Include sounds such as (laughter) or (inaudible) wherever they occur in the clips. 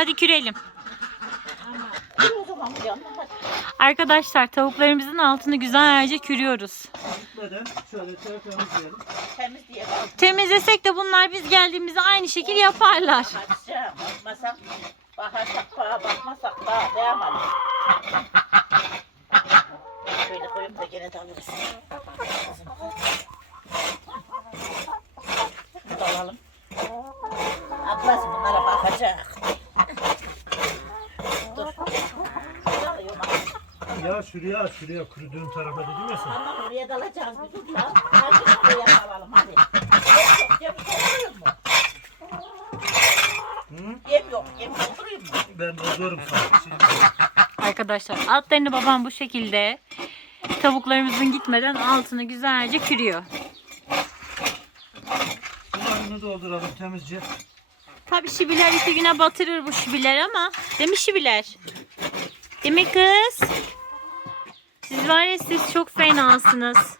Hadi kürelim. Arkadaşlar tavuklarımızın altını güzelce kürüyoruz. Temizlesek de bunlar biz geldiğimizde aynı şekil yaparlar. Bakmasak bakarsak bakmasak bağa devam edelim. Şöyle koyayım da gene de alırız. Bunu da alalım. Ablası bunlara bakacak. Dur. Şuraya alıyorum abi. Ya şuraya şuraya kurduğum tarafa dedim ya sen. Ama oraya dalacağız bir dur ya. Hadi oraya alalım hadi. Yem dolduruyor mu? Hı? Yem yok yem dolduruyor mu? Ben sana. Şimdi Arkadaşlar altlarını babam bu şekilde tavuklarımızın gitmeden altını güzelce kürüyor. sularını dolduralım temizce. Tabi şibiler iki güne batırır bu şibiler ama. Değil mi şibiler? Değil mi kız? Siz var ya siz çok fenasınız.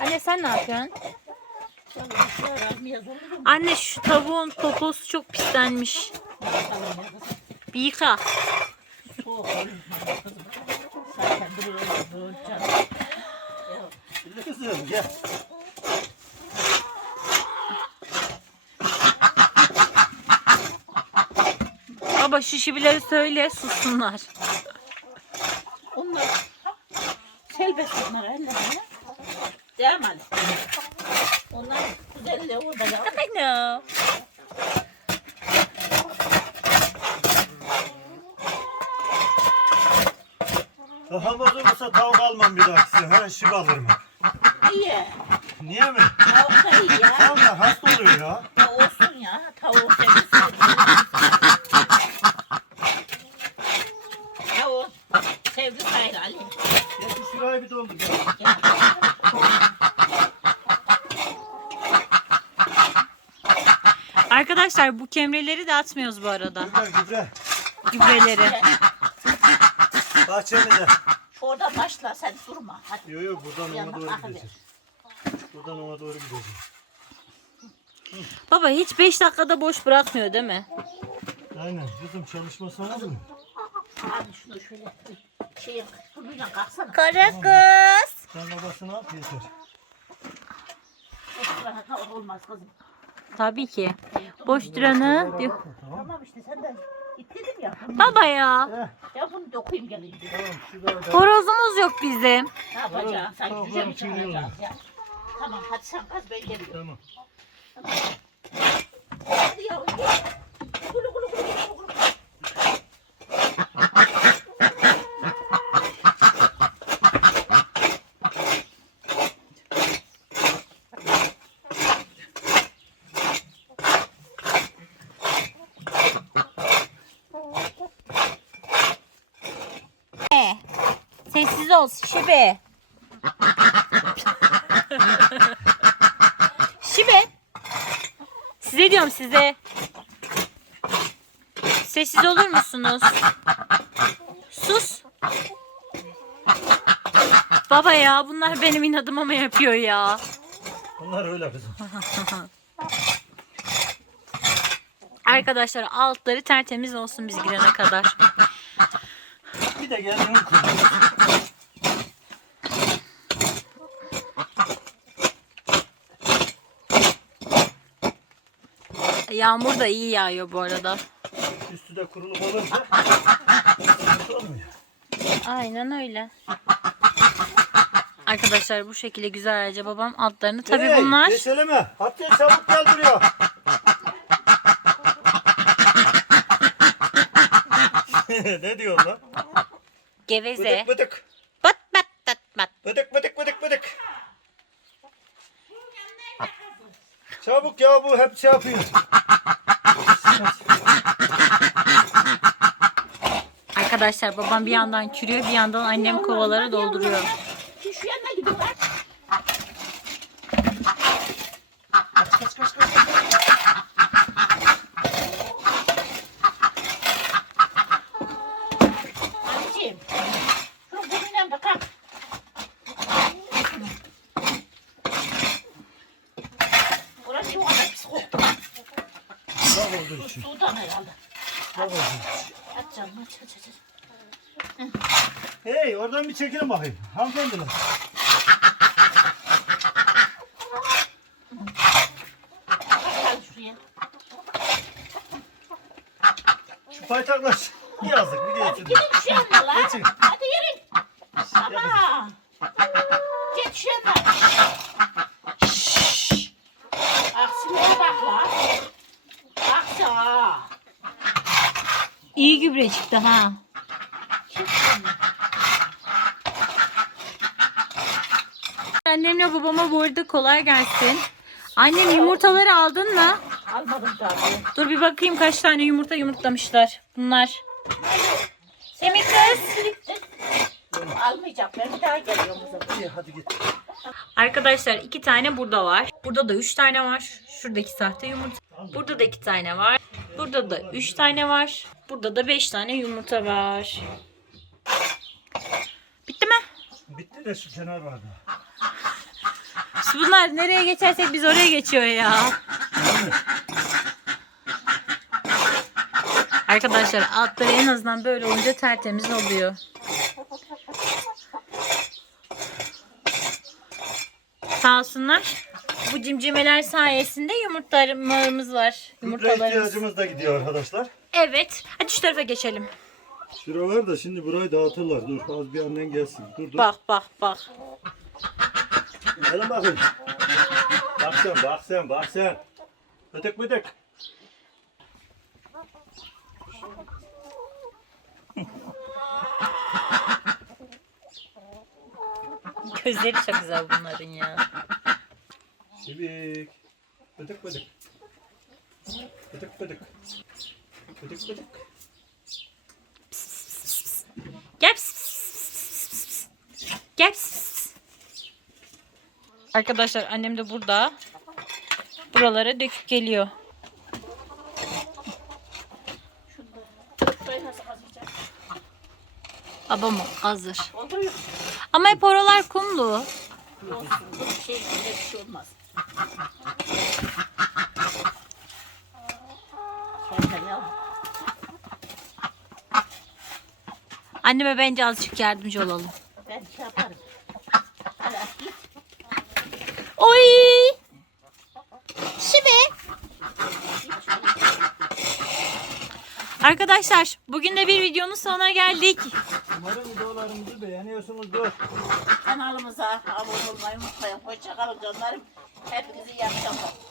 Anne sen ne yapıyorsun? Canım şöyle almayacağız olur mu? Anne şu tavuğun poposu çok pislenmiş. Bir yıka. Baba şu şibileri söyle sussunlar. Onlar selbest onlar ellerine. Devam hadi. Onlar güzelliği orada ya. I know. Daha bozulursa tavuk almam bir dahakisi. Her şık alırım. İyi. Niye mi? Tavuk da iyi ya. Tavuk da hasta oluyor ya. Ya olsun ya. Tavuğu seviyorsun. Tavuğu sevdi sayılır Ali. Gel şu şurayı bir doldur. Gel. Gel. Arkadaşlar bu kemreleri de atmıyoruz bu arada. Güzel güzel. Gübreleri. Bahçemize. Şuradan başla sen durma. Hadi. Yok yok buradan ona doğru gideceğiz. Buradan ona doğru gideceğiz. Baba hiç 5 dakikada boş bırakmıyor değil mi? Aynen. Kızım çalışması olmadı mı? Abi şunu şöyle şey kalksana. Kara kız. Sen babasını al yeter. Olmaz kızım. Tabii ki. Boş duranı. Tamam. İşte sen de itledim ya. Baba ya. Ya bunu dokuyayım da. Horozumuz yok bizim. Ne yapacağım? Sen Tamam, cüce mi tamam, çıkaracağız ya? Tamam hadi sen kaz ben geliyorum. Tamam. Hadi yavrum E, Sessiz ol Şibe. Şibe. Size diyorum size. Sessiz olur musunuz? Sus. Baba ya bunlar benim inadıma mı yapıyor ya? Onlar öyle kızım. Arkadaşlar altları tertemiz olsun biz girene kadar. Bir de gelin kurdu. Yağmur da iyi yağıyor bu arada. Üstü de kuruluk olunca sıkıntı olmuyor. Aynen öyle. Arkadaşlar bu şekilde güzelce babam altlarını tabi Hey, bunlar Keseleme. Hatta çabuk gel buraya. (laughs) ne diyor lan? Geveze. Bıdık bıdık. Bat bat tat bat. Bıdık bıdık bıdık bıdık. Çabuk ya bu hep şey yapıyor. Arkadaşlar babam bir yandan kürüyor bir yandan annem kovaları dolduruyor. Şu yanına gidin lan. Kaç kaç kaç kaç. Anneciğim. Şunu burnuyla bakar. Burası o kadar pis koktu. Bu işi. sudan herhalde. Aç canım aç aç aç. Hey oradan bir çekilin bakayım. Hanımefendiler. Şu paytaklar. Yazık bir Hadi geçin. gidin şu yanına lan. Geçin. Hadi yürüyün. Ama. Git şu yanına. Şşş. Aksimlere bak lan. Baksa. İyi gübre çıktı ha. Annemle babama bu arada kolay gelsin. Annem yumurtaları aldın mı? Almadım tabii. Dur bir bakayım kaç tane yumurta yumurtlamışlar bunlar. Semih kız. Siliktir. Almayacak. Ben bir daha geliyorum o zaman. İyi hadi git. Arkadaşlar iki tane burada var. Burada da üç tane var. Şuradaki sahte yumurta. Burada da iki tane var. Burada da üç tane var. Burada da beş tane yumurta var. Bitti mi? Bitti de şu kenar vardı. Bunlar nereye geçersek biz oraya geçiyor ya. Arkadaşlar altları en azından böyle olunca tertemiz oluyor. Sağ olsunlar. Bu cimcimeler sayesinde yumurtalarımız var. Yumurtalarımız. ihtiyacımız da gidiyor arkadaşlar. Evet. Hadi şu tarafa geçelim. Şura var da şimdi burayı dağıtırlar. Dur az bir annen gelsin. Dur dur. Bak bak bak. Gelin bakın. Bak sen bak sen bak sen. Bıdık bıdık. (laughs) Gözleri çok güzel bunların ya. Sivik. Bıdık bıdık. Bıdık bıdık. Bıdık bıdık. Gel. pis, pis, pis, pis, pis. Gel. pis, pis, pis. Arkadaşlar annem de burada. Buralara döküp geliyor. Kazıyacak? Babam hazır. Ama hep oralar kumlu. Olsun. Şey, bir şey olmaz. Zaten ya. Anneme bence azıcık yardımcı olalım. Ben şey yaparım. Oy! Şibe. Arkadaşlar bugün de bir videonun sonuna geldik. Umarım videolarımızı beğeniyorsunuzdur. Kanalımıza abone olmayı unutmayın. Hoşçakalın canlarım. Hepinize iyi akşamlar.